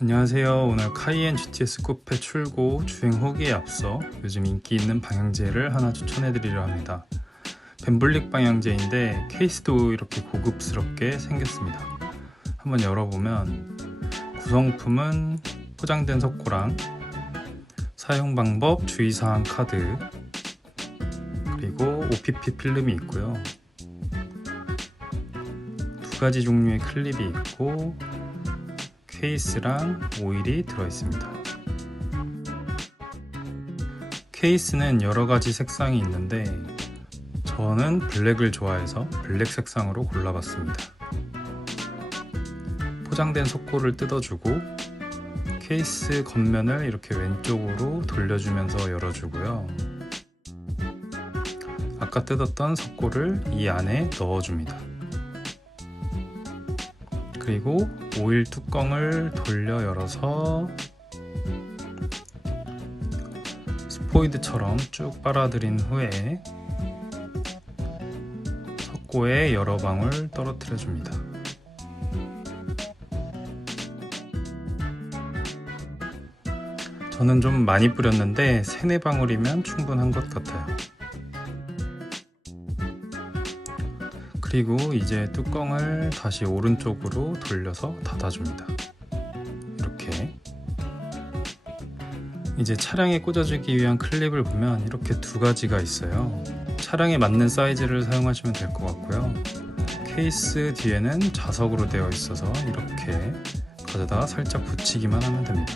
안녕하세요. 오늘 카이엔 GTS 쿠페 출고 주행 후기에 앞서 요즘 인기 있는 방향제를 하나 추천해 드리려 합니다. 벤블릭 방향제인데 케이스도 이렇게 고급스럽게 생겼습니다. 한번 열어보면 구성품은 포장된 석고랑 사용 방법, 주의사항 카드, 그리고 OPP 필름이 있고요. 두 가지 종류의 클립이 있고 케이스랑 오일이 들어있습니다. 케이스는 여러가지 색상이 있는데 저는 블랙을 좋아해서 블랙 색상으로 골라봤습니다. 포장된 속고를 뜯어주고 케이스 겉면을 이렇게 왼쪽으로 돌려주면서 열어주고요. 아까 뜯었던 속고를 이 안에 넣어줍니다. 그리고 오일 뚜껑을 돌려 열어서 스포이드처럼 쭉 빨아들인 후에 석고에 여러 방울 떨어뜨려 줍니다. 저는 좀 많이 뿌렸는데 3-4방울이면 충분한 것 같아요. 그리고 이제 뚜껑을 다시 오른쪽으로 돌려서 닫아줍니다. 이렇게. 이제 차량에 꽂아주기 위한 클립을 보면 이렇게 두 가지가 있어요. 차량에 맞는 사이즈를 사용하시면 될 것 같고요. 케이스 뒤에는 자석으로 되어 있어서 이렇게 가져다가 살짝 붙이기만 하면 됩니다.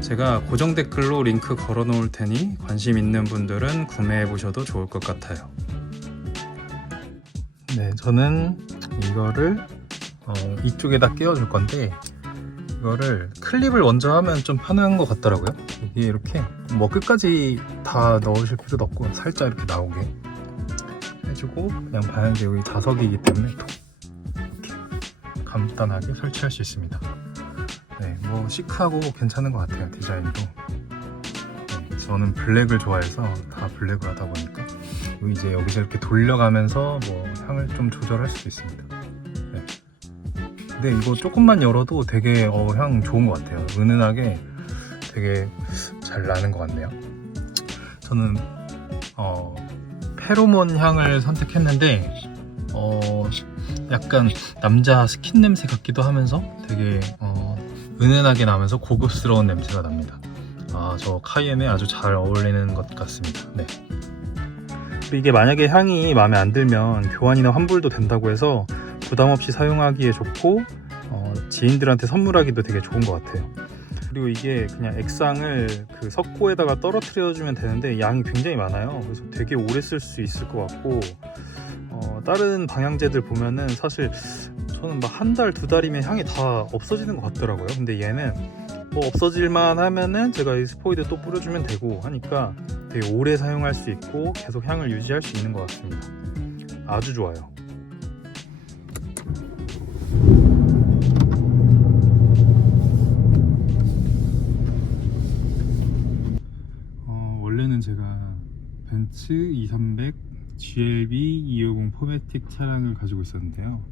제가 고정 댓글로 링크 걸어 놓을 테니 관심 있는 분들은 구매해 보셔도 좋을 것 같아요. 네, 저는 이거를 이쪽에다 끼워줄 건데 이거를 클립을 먼저 하면 좀 편한 것 같더라고요. 이게 이렇게 뭐 끝까지 다 넣으실 필요도 없고 살짝 이렇게 나오게 해주고 그냥 방향제 여기 자석이기 때문에 또 이렇게 간단하게 설치할 수 있습니다. 네, 뭐 시크하고 괜찮은 것 같아요. 디자인도. 네, 저는 블랙을 좋아해서 다 블랙으로 하다 보니까 이제 여기서 이렇게 돌려가면서 뭐 향을 좀 조절할 수 있습니다. 네. 근데 이거 조금만 열어도 되게 향 좋은 것 같아요. 은은하게 되게 잘 나는 것 같네요. 저는 페로몬 향을 선택했는데 약간 남자 스킨 냄새 같기도 하면서 되게 은은하게 나면서 고급스러운 냄새가 납니다. 저 카이엔에 아주 잘 어울리는 것 같습니다. 네. 이게 만약에 향이 마음에 안 들면 교환이나 환불도 된다고 해서 부담없이 사용하기에 좋고 지인들한테 선물하기도 되게 좋은 것 같아요. 그리고 이게 그냥 액상을 그 석고에다가 떨어뜨려 주면 되는데 양이 굉장히 많아요. 그래서 되게 오래 쓸 수 있을 것 같고 다른 방향제들 보면은 사실 저는 막 한 달, 두 달이면 향이 다 없어지는 것 같더라고요. 근데 얘는 뭐 없어질만 하면은 제가 이 스포이드 또 뿌려주면 되고 하니까 되게 오래 사용할 수 있고 계속 향을 유지할 수 있는 것 같습니다. 아주 좋아요. 원래는 제가 벤츠 2300 GLB 250 포매틱 차량을 가지고 있었는데요.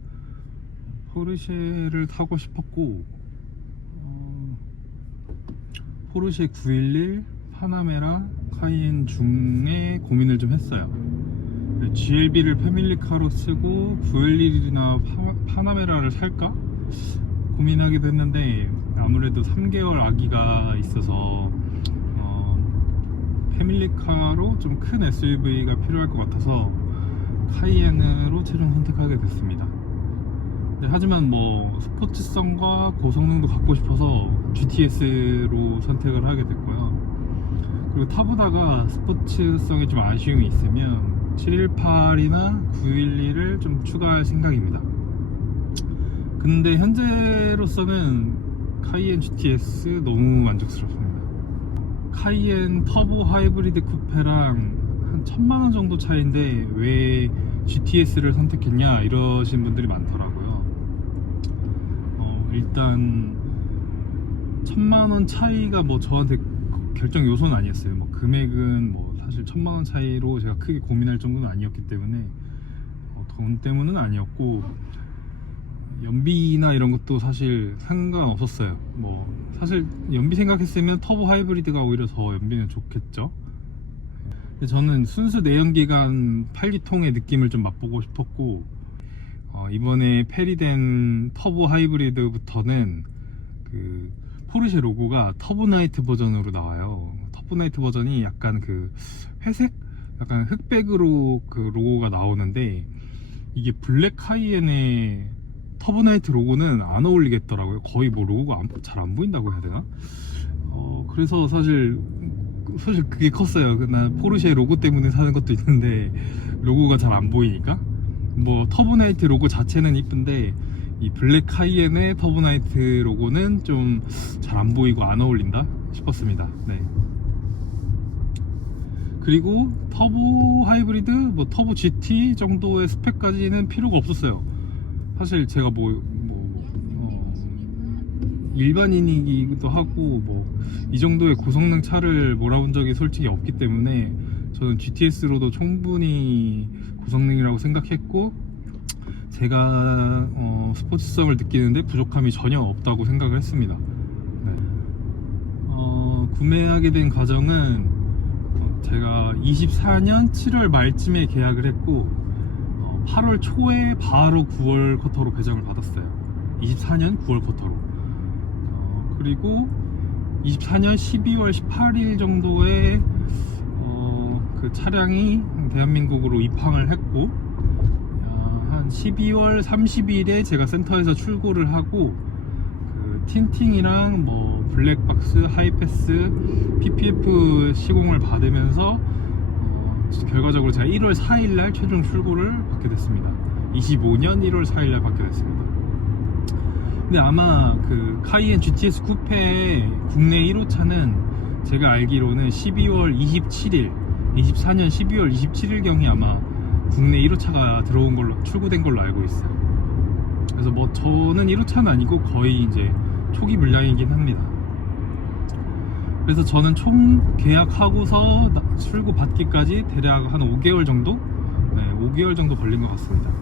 포르쉐를 타고 싶었고 포르쉐 911, 파나메라, 카이엔 중에 고민을 좀 했어요. GLB를 패밀리카로 쓰고 911이나 파나메라를 살까 고민하기도 했는데 아무래도 3개월 아기가 있어서 패밀리카로 좀 큰 SUV가 필요할 것 같아서 카이엔으로 최종 선택하게 됐습니다. 네, 하지만 뭐 스포츠성과 고성능도 갖고 싶어서 GTS로 선택을 하게 됐고요. 그리고 타보다가 스포츠성이 좀 아쉬움이 있으면 718이나 911을 좀 추가할 생각입니다. 근데 현재로서는 카이엔 GTS 너무 만족스럽습니다. 카이엔 터보 하이브리드 쿠페랑 한 1000만원 정도 차이인데 왜 GTS를 선택했냐 이러신 분들이 많더라고요. 일단 1000만원 차이가 뭐 저한테 결정 요소는 아니었어요. 뭐 금액은 뭐 사실 1000만원 차이로 제가 크게 고민할 정도는 아니었기 때문에 돈 때문은 아니었고 연비나 이런 것도 사실 상관없었어요. 뭐 사실 연비 생각했으면 터보 하이브리드가 오히려 더 연비는 좋겠죠. 근데 저는 순수 내연기관 8기통의 느낌을 좀 맛보고 싶었고, 이번에 페리된 터보 하이브리드부터는 그 포르쉐 로고가 터보나이트 버전으로 나와요. 터보나이트 버전이 약간 그 회색, 약간 흑백으로 그 로고가 나오는데, 이게 블랙 카이엔의 터보나이트 로고는 안 어울리겠더라고요. 거의 뭐 로고가 잘 안 보인다고 해야 되나? 그래서 사실 그게 컸어요. 나 포르쉐 로고 때문에 사는 것도 있는데 로고가 잘 안 보이니까. 뭐 터보나이트 로고 자체는 이쁜데 이 블랙 카이엔의 터보나이트 로고는 좀 잘 안 보이고 안 어울린다 싶었습니다. 네. 그리고 터보 하이브리드, 뭐 터보 GT 정도의 스펙까지는 필요가 없었어요. 사실 제가 일반인이기도 하고 뭐 이 정도의 고성능 차를 몰아본 적이 솔직히 없기 때문에 저는 GTS로도 충분히 고성능이라고 생각했고, 제가 스포츠성을 느끼는데 부족함이 전혀 없다고 생각을 했습니다. 네. 구매하게 된 과정은 제가 24년 7월 말쯤에 계약을 했고 8월 초에 바로 9월 쿼터로 배정을 받았어요. 24년 9월 쿼터로. 그리고 24년 12월 18일 정도에 그 차량이 대한민국으로 입항을 했고, 한 12월 30일에 제가 센터에서 출고를 하고 그 틴팅이랑 뭐 블랙박스, 하이패스, PPF 시공을 받으면서 결과적으로 제가 1월 4일날 최종 출고를 받게 됐습니다. 25년 1월 4일날 받게 됐습니다. 근데 아마 그 카이엔 GTS 쿠페의 국내 1호차는 제가 알기로는 12월 27일, 24년 12월 27일경이 아마 국내 1호차가 들어온 걸로, 출고된 걸로 알고 있어요. 그래서 뭐 저는 1호차는 아니고 거의 이제 초기 물량이긴 합니다. 그래서 저는 총 계약하고서 출고 받기까지 대략 한 5개월 정도? 네, 5개월 정도 걸린 것 같습니다.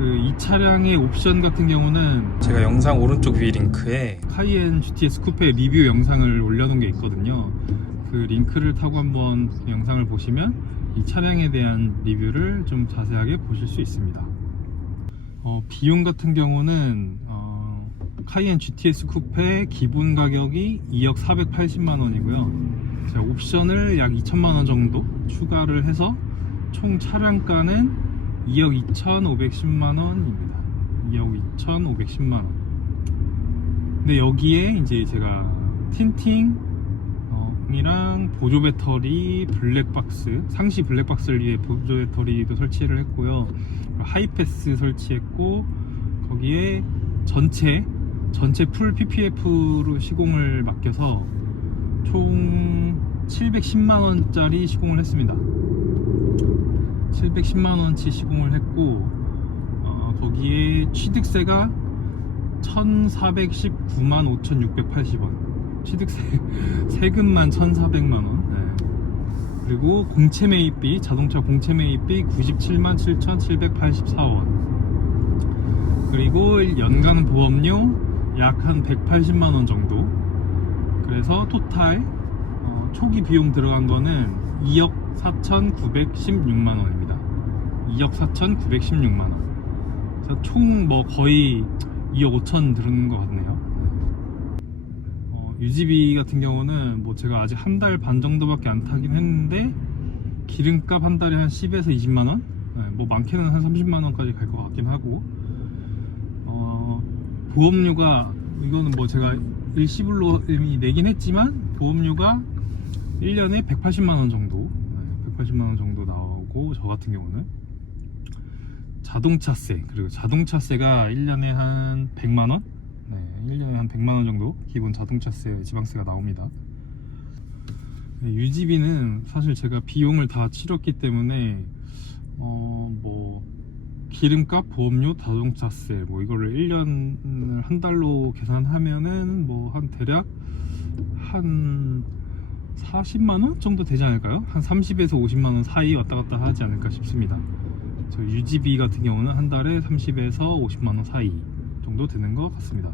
이 차량의 옵션 같은 경우는 제가 영상 오른쪽 위 링크에 카이엔 GTS 쿠페 리뷰 영상을 올려놓은 게 있거든요. 그 링크를 타고 한번 영상을 보시면 이 차량에 대한 리뷰를 좀 자세하게 보실 수 있습니다. 비용 같은 경우는 카이엔 GTS 쿠페 기본 가격이 2억 480만원이고요 제가 옵션을 약 2천만원 정도 추가를 해서 총 차량가는 2억 2,510만원입니다 2억 2,510만원. 근데 여기에 이제 제가 틴팅이랑 보조 배터리, 블랙박스, 상시 블랙박스를 위해 보조 배터리도 설치를 했고요, 하이패스 설치했고, 거기에 전체 풀 PPF로 시공을 맡겨서 총 710만원짜리 시공을 했습니다. 710만원치 시공을 했고, 거기에 취득세가 1419만 5,680원, 취득세 세금만 1,400만원. 네. 그리고 공채 매입비, 자동차 공채 매입비 97만 7,784원. 그리고 연간 보험료 약 한 180만원 정도. 그래서 토탈 초기 비용 들어간 거는 2억 4,916만원입니다 2억 4,916만원. 총 뭐 거의 2억 5천 들은 것 같네요. 유지비 같은 경우는 뭐 제가 아직 한 달 반 정도밖에 안 타긴 했는데 기름값 한 달에 한 10에서 20만원? 뭐 많게는 한 30만원까지 갈 것 같긴 하고, 보험료가, 이거는 뭐 제가 일시불로 이미 내긴 했지만 보험료가 1년에 180만원 정도, 180만원 정도 나오고, 저 같은 경우는 자동차세, 그리고 자동차세가 1년에 한 100만원? 네, 1년에 한 100만원 정도 기본 자동차세, 지방세가 나옵니다. 네, 유지비는 사실 제가 비용을 다 치렀기 때문에 뭐 기름값, 보험료, 자동차세 뭐 이거를 1년을 한 달로 계산하면은 뭐 한 대략 한 40만원 정도 되지 않을까요? 한 30에서 50만원 사이 왔다 갔다 하지 않을까 싶습니다. 저 UGB 같은 경우는 한 달에 30에서 50만원 사이 정도 드는 것 같습니다.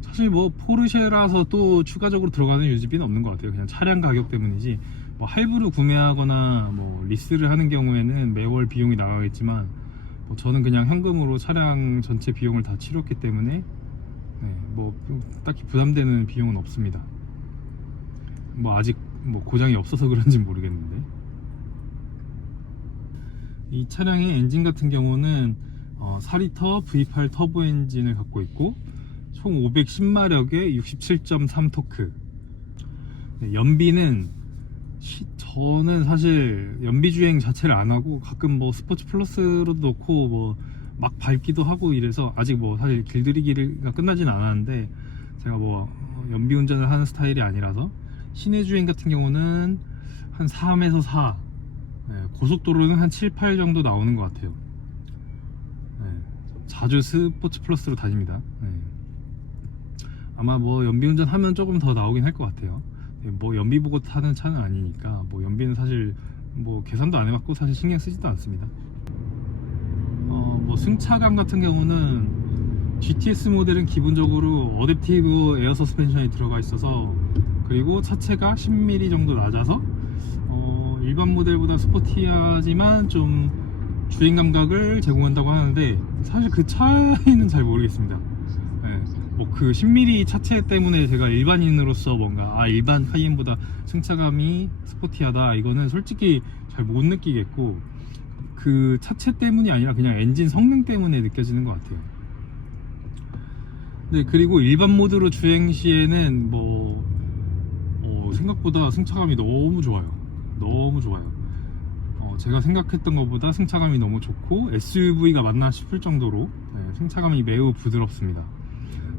사실 뭐 포르쉐라서 또 추가적으로 들어가는 UGB는 없는 것 같아요. 그냥 차량 가격 때문이지 뭐 할부로 구매하거나 뭐 리스를 하는 경우에는 매월 비용이 나가겠지만 뭐 저는 그냥 현금으로 차량 전체 비용을 다 치렀기 때문에 뭐 딱히 부담되는 비용은 없습니다. 뭐 아직 뭐 고장이 없어서 그런지 모르겠는데, 이 차량의 엔진 같은 경우는 4리터 V8 터보 엔진을 갖고 있고 총 510마력에 67.3 토크. 연비는 저는 사실 연비 주행 자체를 안 하고 가끔 뭐 스포츠 플러스로도 놓고 뭐 막 밟기도 하고 이래서 아직 뭐 사실 길들이기가 끝나진 않았는데, 제가 뭐 연비 운전을 하는 스타일이 아니라서 시내 주행 같은 경우는 한 3에서 4, 고속도로는 한 7, 8 정도 나오는 것 같아요. 자주 스포츠 플러스로 다닙니다. 아마 뭐 연비 운전 하면 조금 더 나오긴 할 것 같아요. 뭐 연비 보고 타는 차는 아니니까 뭐 연비는 사실 뭐 계산도 안 해봤고 사실 신경 쓰지도 않습니다. 뭐 승차감 같은 경우는 GTS 모델은 기본적으로 어댑티브 에어 서스펜션이 들어가 있어서, 그리고 차체가 10mm 정도 낮아서 일반 모델보다 스포티하지만 좀 주행 감각을 제공한다고 하는데, 사실 그 차이는 잘 모르겠습니다. 뭐 그 10mm 차체 때문에 제가 일반인으로서 뭔가 일반 카이엔보다 승차감이 스포티하다 이거는 솔직히 잘 못 느끼겠고, 그 차체 때문이 아니라 그냥 엔진 성능 때문에 느껴지는 것 같아요. 네, 그리고 일반 모드로 주행 시에는 뭐 생각보다 승차감이 너무 좋아요. 너무 좋아요. 제가 생각했던 것보다 승차감이 너무 좋고 SUV가 맞나 싶을 정도로 승차감이 매우 부드럽습니다.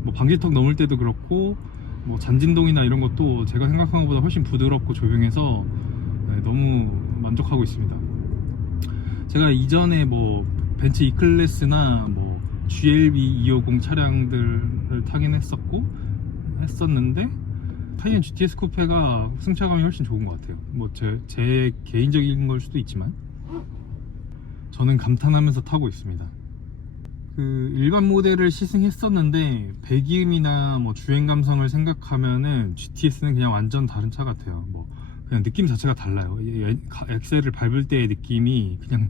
뭐 방지턱 넘을 때도 그렇고 뭐 잔진동이나 이런 것도 제가 생각한 것보다 훨씬 부드럽고 조용해서 너무 만족하고 있습니다. 제가 이전에 뭐 벤츠 E클래스나 뭐 GLB 250 차량들을 타긴 했었는데 카이엔 GTS 쿠페가 승차감이 훨씬 좋은 것 같아요. 뭐 제 개인적인 걸 수도 있지만 저는 감탄하면서 타고 있습니다. 그 일반 모델을 시승했었는데 배기음이나 뭐 주행 감성을 생각하면은 GTS는 그냥 완전 다른 차 같아요. 뭐 그냥 느낌 자체가 달라요. 엑셀을 밟을 때의 느낌이 그냥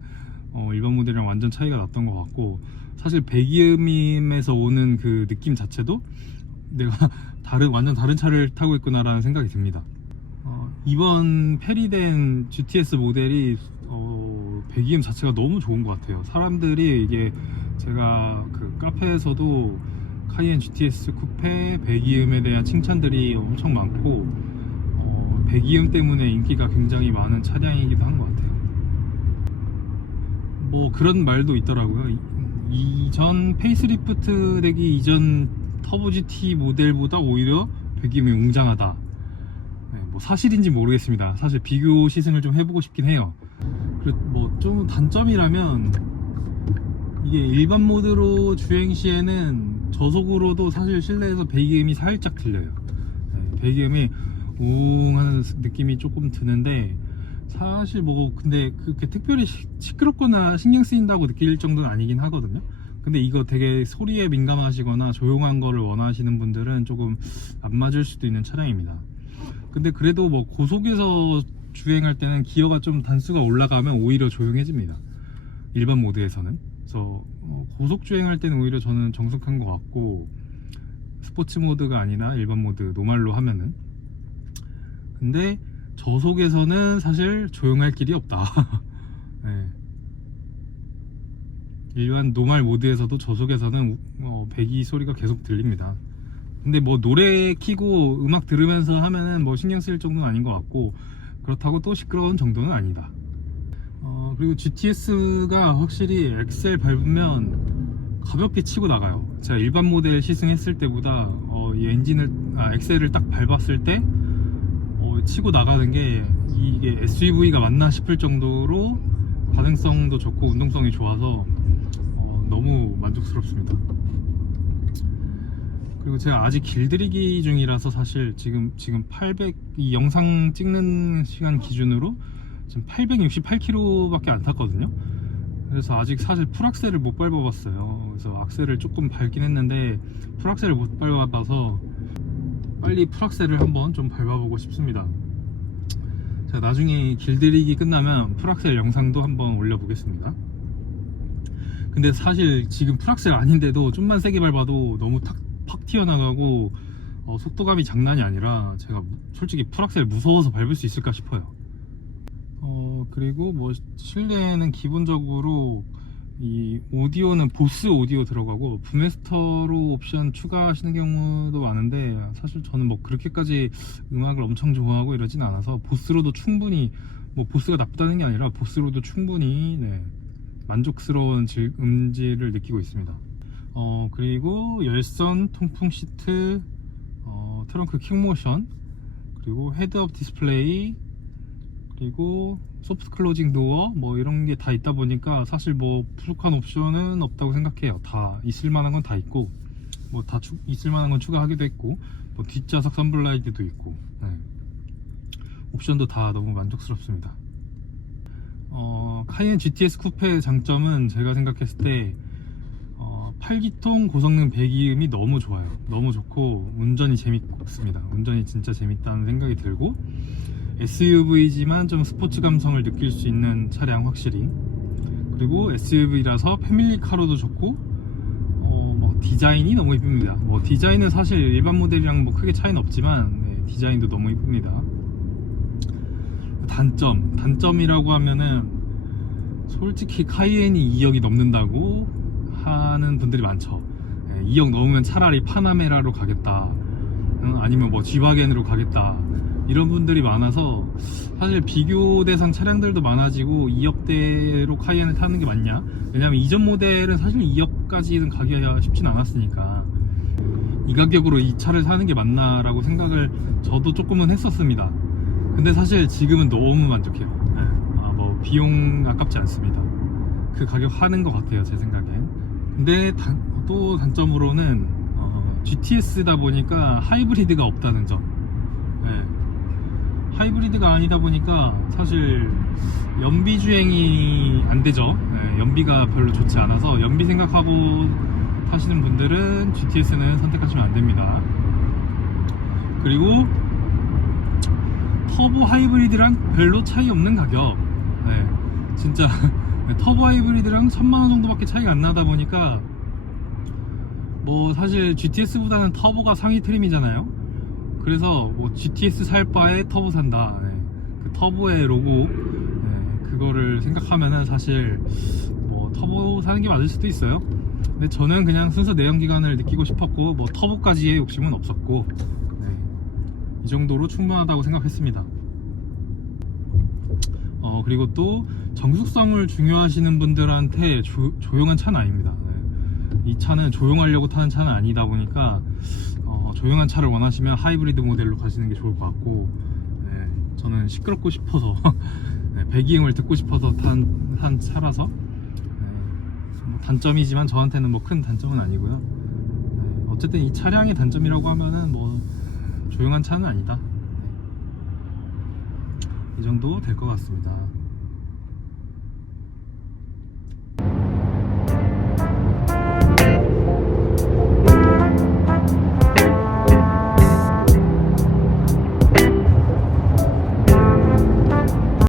일반 모델이랑 완전 차이가 났던 것 같고, 사실 배기음에서 오는 그 느낌 자체도 내가 완전 다른 차를 타고 있구나라는 생각이 듭니다. 이번 페리된 GTS 모델이 배기음 자체가 너무 좋은 것 같아요. 사람들이 이게 제가 그 카페에서도 카이엔 GTS 쿠페 배기음에 대한 칭찬들이 엄청 많고 배기음 때문에 인기가 굉장히 많은 차량이기도 한 것 같아요. 뭐 그런 말도 있더라고요. 이전 페이스리프트 되기 이전 터보 GT 모델보다 오히려 배기음이 웅장하다. 뭐 사실인지 모르겠습니다. 사실 비교 시승을 좀 해보고 싶긴 해요. 그리고 뭐 좀 단점이라면 이게 일반 모드로 주행 시에는 저속으로도 사실 실내에서 배기음이 살짝 들려요. 배기음이 웅 하는 느낌이 조금 드는데, 사실 뭐 근데 그렇게 특별히 시끄럽거나 신경 쓰인다고 느낄 정도는 아니긴 하거든요. 근데 이거 되게 소리에 민감하시거나 조용한 거를 원하시는 분들은 조금 안 맞을 수도 있는 차량입니다. 근데 그래도 뭐 고속에서 주행할 때는 기어가 좀 단수가 올라가면 오히려 조용해집니다. 일반 모드에서는. 그래서 고속 주행할 때는 오히려 저는 정숙한 것 같고, 스포츠 모드가 아니라 일반 모드 노말로 하면은. 근데 저속에서는 사실 조용할 길이 없다. 일반 노말 모드에서도 저속에서는 배기 소리가 계속 들립니다. 근데 뭐 노래 키고 음악 들으면서 하면은 뭐 신경 쓸 정도는 아닌 것 같고, 그렇다고 또 시끄러운 정도는 아니다. 그리고 GTS가 확실히 엑셀 밟으면 가볍게 치고 나가요. 제가 일반 모델 시승했을 때보다 이 엑셀을 딱 밟았을 때 치고 나가는 게 이게 SUV가 맞나 싶을 정도로 반응성도 좋고 운동성이 좋아서 너무 만족스럽습니다. 그리고 제가 아직 길들이기 중이라서 사실 지금 800 이 영상 찍는 시간 기준으로 지금 868km밖에 안 탔거든요. 그래서 아직 사실 풀악셀을 못 밟아봤어요. 그래서 악셀을 조금 밟긴 했는데 풀악셀을 못 밟아봐서 빨리 풀악셀을 한번 좀 밟아보고 싶습니다. 제가 나중에 길들이기 끝나면 풀악셀 영상도 한번 올려보겠습니다. 근데 사실 지금 풀악셀 아닌데도 좀만 세게 밟아도 너무 팍 튀어나가고 속도감이 장난이 아니라 제가 솔직히 풀악셀 무서워서 밟을 수 있을까 싶어요. 그리고 뭐 실내에는 기본적으로 이 오디오는 보스 오디오 들어가고 부메스터로 옵션 추가하시는 경우도 많은데 사실 저는 뭐 그렇게까지 음악을 엄청 좋아하고 이러진 않아서 보스로도 충분히, 뭐 보스가 나쁘다는 게 아니라 보스로도 충분히 만족스러운 음질을 느끼고 있습니다. 그리고 열선, 통풍 시트, 트렁크 킥모션, 그리고 헤드업 디스플레이, 그리고 소프트 클로징 도어 뭐 이런 게 다 있다 보니까 사실 뭐 부족한 옵션은 없다고 생각해요. 다 있을 만한 건 다 있고, 뭐 다 있을 만한 건 추가하기도 했고, 뭐 뒷좌석 선블라이트도 있고, 옵션도 다 너무 만족스럽습니다. 카이엔 GTS 쿠페의 장점은 제가 생각했을 때 8기통 고성능 배기음이 너무 좋아요. 너무 좋고 운전이 재밌습니다. 운전이 진짜 재밌다는 생각이 들고, SUV지만 좀 스포츠 감성을 느낄 수 있는 차량 확실히. 그리고 SUV라서 패밀리카로도 좋고, 뭐 디자인이 너무 이쁩니다. 뭐 디자인은 사실 일반 모델이랑 뭐 크게 차이는 없지만 디자인도 너무 이쁩니다. 단점이라고 하면은 솔직히 카이엔이 2억이 넘는다고 하는 분들이 많죠. 2억 넘으면 차라리 파나메라로 가겠다, 아니면 뭐 G와겐으로 가겠다, 이런 분들이 많아서 사실 비교 대상 차량들도 많아지고 2억대로 카이엔을 타는 게 맞냐? 왜냐면 이전 모델은 사실 2억까지는 가기가 쉽진 않았으니까 이 가격으로 이 차를 사는 게 맞나 라고 생각을 저도 조금은 했었습니다. 근데 사실 지금은 너무 만족해요. 뭐 비용 아깝지 않습니다. 그 가격 하는 것 같아요, 제 생각엔. 근데 또 단점으로는 GTS다 보니까 하이브리드가 없다는 점. 하이브리드가 아니다 보니까 사실 연비 주행이 안 되죠. 연비가 별로 좋지 않아서 연비 생각하고 타시는 분들은 GTS는 선택하시면 안 됩니다. 그리고 터보 하이브리드랑 별로 차이 없는 가격. 진짜 터보 하이브리드랑 1000만원 정도밖에 차이가 안 나다 보니까 뭐 사실 GTS보다는 터보가 상위 트림이잖아요. 그래서 뭐 GTS 살 바에 터보 산다, 그 터보의 로고, 그거를 생각하면은 사실 뭐 터보 사는 게 맞을 수도 있어요. 근데 저는 그냥 순수 내연기관을 느끼고 싶었고, 뭐 터보까지의 욕심은 없었고, 이 정도로 충분하다고 생각했습니다. 그리고 또 정숙성을 중요하시는 분들한테 조용한 차는 아닙니다. 이 차는 조용하려고 타는 차는 아니다 보니까 조용한 차를 원하시면 하이브리드 모델로 가시는 게 좋을 것 같고, 저는 시끄럽고 싶어서 배기음을 듣고 싶어서 탄 차라서 단점이지만 저한테는 뭐 큰 단점은 아니고요. 어쨌든 이 차량의 단점이라고 하면은 뭐 조용한 차는 아니다, 이 정도 될 것 같습니다.